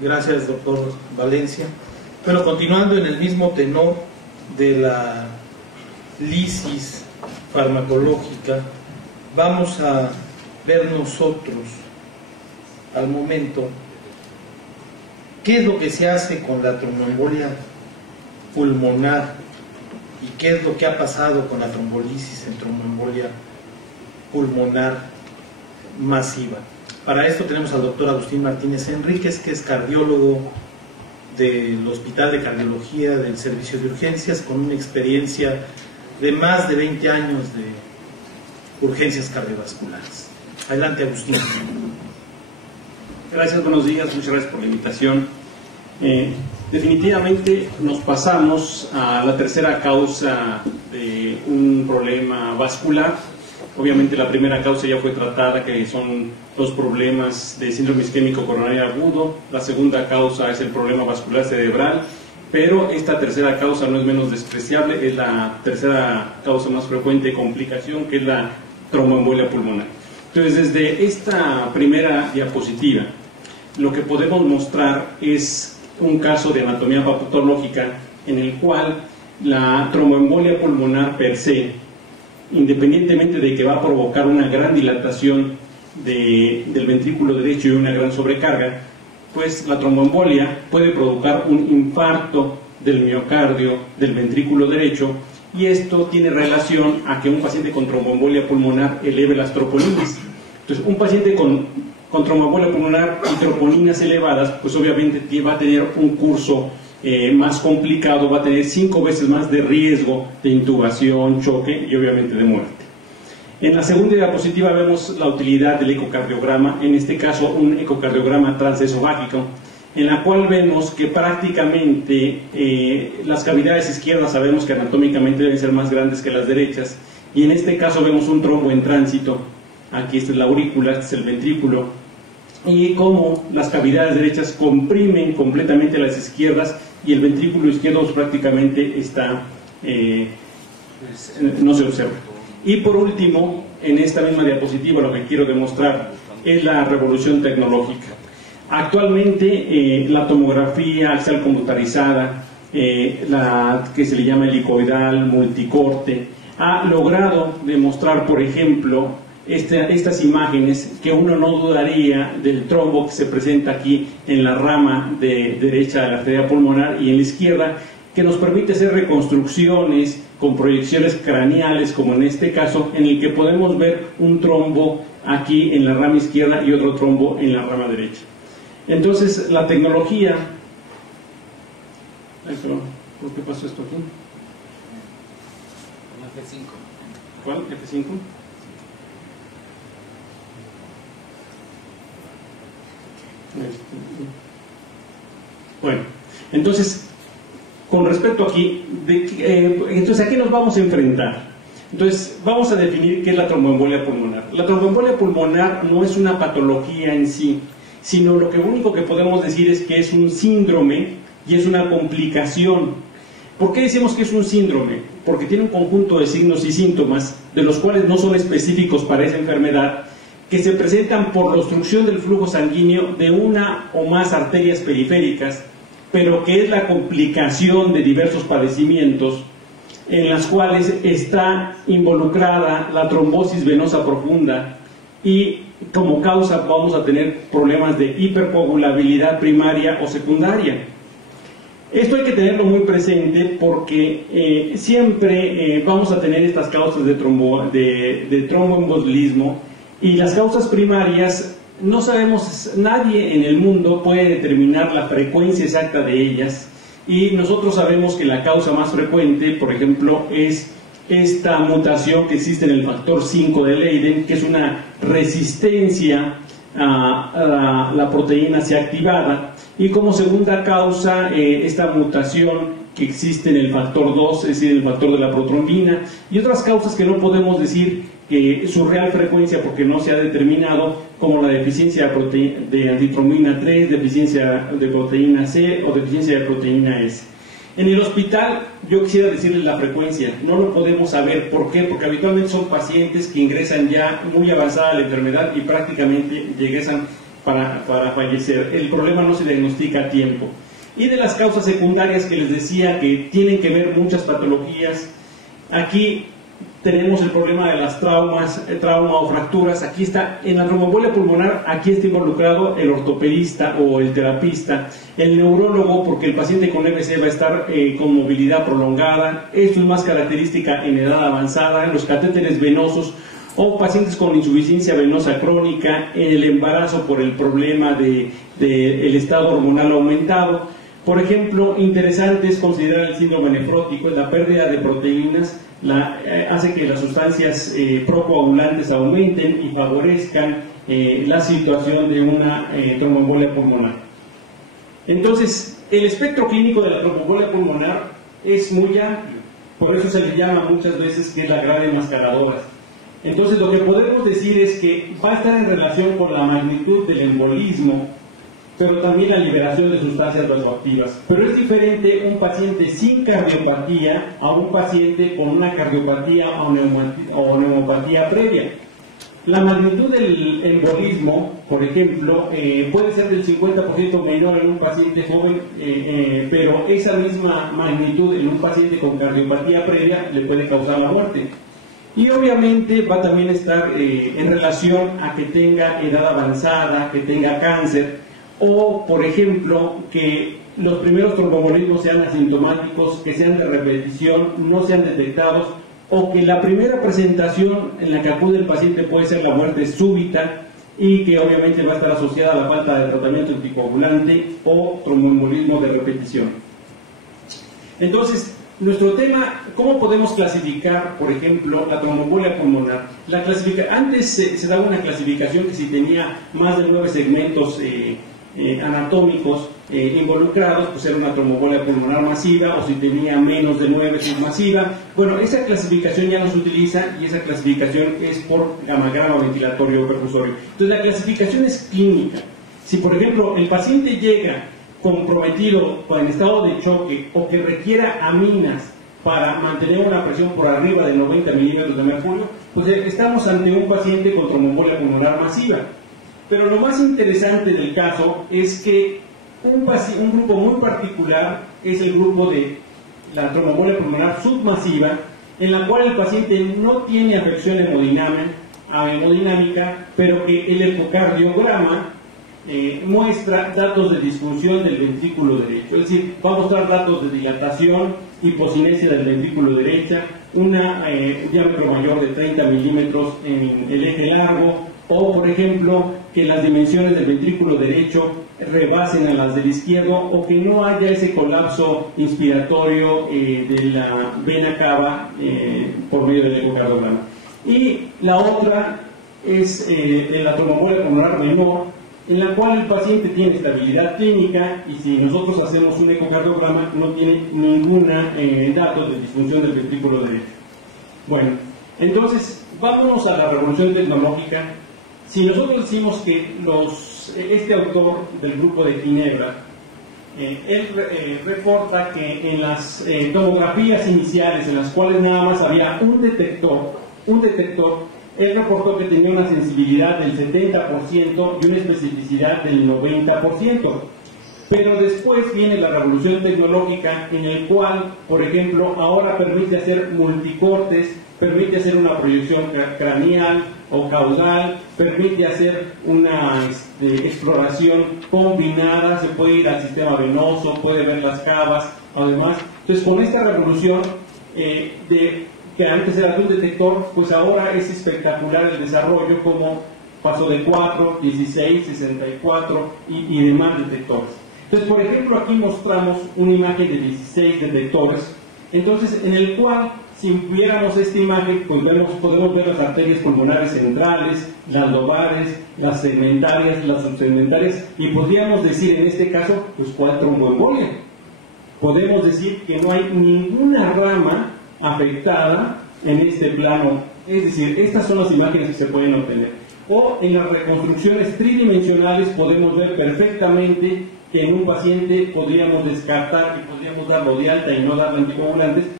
Gracias, doctor Valencia. Bueno, continuando en el mismo tenor de la lisis farmacológica, vamos a ver nosotros al momento qué es lo que se hace con la tromboembolia pulmonar y qué es lo que ha pasado con la trombolisis en tromboembolia pulmonar masiva. Para esto tenemos al doctor Agustín Martínez Enríquez, que es cardiólogo del Hospital de Cardiología del Servicio de Urgencias, con una experiencia de más de 20 años de urgencias cardiovasculares. Adelante, Agustín. Gracias, buenos días, muchas gracias por la invitación. Definitivamente nos pasamos a la tercera causa de un problema vascular. Obviamente la primera causa ya fue tratada, que son los problemas de síndrome isquémico coronario agudo. La segunda causa es el problema vascular cerebral, pero esta tercera causa no es menos despreciable, es la tercera causa más frecuente de complicación, que es la tromboembolia pulmonar. Entonces, desde esta primera diapositiva, lo que podemos mostrar es un caso de anatomía patológica en el cual la tromboembolia pulmonar per se, independientemente de que va a provocar una gran dilatación del ventrículo derecho y una gran sobrecarga, pues la tromboembolia puede provocar un infarto del miocardio del ventrículo derecho, y esto tiene relación a que un paciente con tromboembolia pulmonar eleve las troponinas. Entonces, un paciente con tromboembolia pulmonar y troponinas elevadas, pues obviamente va a tener un curso más complicado, va a tener 5 veces más de riesgo de intubación, choque y obviamente de muerte. En la segunda diapositiva vemos la utilidad del ecocardiograma, en este caso un ecocardiograma transesofágico, en la cual vemos que prácticamente las cavidades izquierdas sabemos que anatómicamente deben ser más grandes que las derechas, y en este caso vemos un trombo en tránsito. Aquí esta es la aurícula, este es el ventrículo, y cómo las cavidades derechas comprimen completamente las izquierdas y el ventrículo izquierdo prácticamente está, no se observa. Y por último, en esta misma diapositiva lo que quiero demostrar es la revolución tecnológica. Actualmente la tomografía axial computarizada, la que se le llama helicoidal, multicorte, ha logrado demostrar, por ejemplo, estas imágenes que uno no dudaría del trombo que se presenta aquí en la rama derecha de la arteria pulmonar y en la izquierda, que nos permite hacer reconstrucciones con proyecciones craneales, como en este caso, en el que podemos ver un trombo aquí en la rama izquierda y otro trombo en la rama derecha. Entonces, la tecnología... Ay, perdón, ¿por qué pasó esto aquí? F5. ¿Cuál? ¿F5? Bueno, entonces, con respecto aquí, entonces, ¿a qué nos vamos a enfrentar? Entonces, vamos a definir qué es la tromboembolia pulmonar. La tromboembolia pulmonar no es una patología en sí, sino lo único que podemos decir es que es un síndrome y es una complicación. ¿Por qué decimos que es un síndrome? Porque tiene un conjunto de signos y síntomas, de los cuales no son específicos para esa enfermedad, que se presentan por la obstrucción del flujo sanguíneo de una o más arterias periféricas, pero que es la complicación de diversos padecimientos en las cuales está involucrada la trombosis venosa profunda, y como causa vamos a tener problemas de hipercoagulabilidad primaria o secundaria. Esto hay que tenerlo muy presente porque siempre vamos a tener estas causas de tromboembolismo, y las causas primarias no sabemos, nadie en el mundo puede determinar la frecuencia exacta de ellas, y nosotros sabemos que la causa más frecuente, por ejemplo, es esta mutación que existe en el factor 5 de Leiden, que es una resistencia a la proteína C activada, y como segunda causa esta mutación que existe en el factor 2, es decir, el factor de la protrombina, y otras causas que no podemos decir que su real frecuencia porque no se ha determinado, como la deficiencia de antitrombina 3, deficiencia de proteína C o deficiencia de proteína S. En el hospital yo quisiera decirles la frecuencia, no lo podemos saber. ¿Por qué? Porque habitualmente son pacientes que ingresan ya muy avanzada la enfermedad y prácticamente ingresan para fallecer. El problema no se diagnostica a tiempo. Y de las causas secundarias que les decía que tienen que ver muchas patologías, aquí tenemos el problema de las trauma o fracturas. Aquí está, en la tromboembolia pulmonar, aquí está involucrado el ortopedista o el terapista, el neurólogo, porque el paciente con EBC va a estar con movilidad prolongada. Esto es más característica en edad avanzada, en los catéteres venosos o pacientes con insuficiencia venosa crónica, en el embarazo por el problema del estado hormonal aumentado. Por ejemplo, interesante es considerar el síndrome nefrótico, la pérdida de proteínas hace que las sustancias procoagulantes aumenten y favorezcan la situación de una tromboembolia pulmonar. Entonces, el espectro clínico de la tromboembolia pulmonar es muy amplio, por eso se le llama muchas veces que es la grave enmascaradora. Entonces, lo que podemos decir es que va a estar en relación con la magnitud del embolismo, pero también la liberación de sustancias vasoactivas. Pero es diferente un paciente sin cardiopatía a un paciente con una cardiopatía o neumopatía previa. La magnitud del embolismo, por ejemplo, puede ser del 50% menor en un paciente joven, pero esa misma magnitud en un paciente con cardiopatía previa le puede causar la muerte. Y obviamente va también a estar en relación a que tenga edad avanzada, que tenga cáncer, o, por ejemplo, que los primeros tromboembolismos sean asintomáticos, que sean de repetición, no sean detectados, o que la primera presentación en la que acude el paciente puede ser la muerte súbita y que obviamente va a estar asociada a la falta de tratamiento anticoagulante o tromboembolismo de repetición. Entonces, nuestro tema, ¿cómo podemos clasificar, por ejemplo, la tromboembolia pulmonar? Antes se daba una clasificación que si tenía más de 9 segmentos anatómicos involucrados, pues era una tromboembolia pulmonar masiva, o si tenía menos de 9 es masiva. Bueno, esa clasificación ya no se utiliza y esa clasificación es por gammagrama ventilatorio perfusorio. Entonces la clasificación es clínica. Si por ejemplo el paciente llega comprometido en estado de choque o que requiera aminas para mantener una presión por arriba de 90 milímetros de mercurio, pues estamos ante un paciente con tromboembolia pulmonar masiva. Pero lo más interesante del caso es que un grupo muy particular es el grupo de la tromboembolia pulmonar submasiva, en la cual el paciente no tiene afección hemodinámica, pero que el ecocardiograma muestra datos de disfunción del ventrículo derecho. Es decir, va a mostrar datos de dilatación, hipocinesia del ventrículo derecho, un diámetro mayor de 30 milímetros en el eje largo, o por ejemplo que las dimensiones del ventrículo derecho rebasen a las del izquierdo, o que no haya ese colapso inspiratorio de la vena cava por medio del ecocardiograma. Y la otra es la tromboembolia pulmonar menor, en la cual el paciente tiene estabilidad clínica y si nosotros hacemos un ecocardiograma no tiene ningún dato de disfunción del ventrículo derecho. Bueno, entonces vámonos a la revolución tecnológica. Si nosotros decimos que este autor del grupo de Ginebra, él reporta que en las tomografías iniciales, en las cuales nada más había un detector, él reportó que tenía una sensibilidad del 70% y una especificidad del 90%. Pero después viene la revolución tecnológica en el cual, por ejemplo, ahora permite hacer multicortes, permite hacer una proyección craneal o caudal, permite hacer una exploración combinada, se puede ir al sistema venoso, puede ver las cavas, además. Entonces, con esta revolución que antes era de un detector, pues ahora es espectacular el desarrollo, como pasó de 4, 16, 64 y demás detectores. Entonces, por ejemplo, aquí mostramos una imagen de 16 detectores, entonces en el cual, si viéramos esta imagen, pues podemos ver las arterias pulmonares centrales, las lobares, las segmentarias, las subsegmentarias, y podríamos decir en este caso, pues ¿cuál tromboembolia? Podemos decir que no hay ninguna rama afectada en este plano, es decir, estas son las imágenes que se pueden obtener. O en las reconstrucciones tridimensionales podemos ver perfectamente que en un paciente podríamos descartar y podríamos darlo de alta y no darle anticoagulantes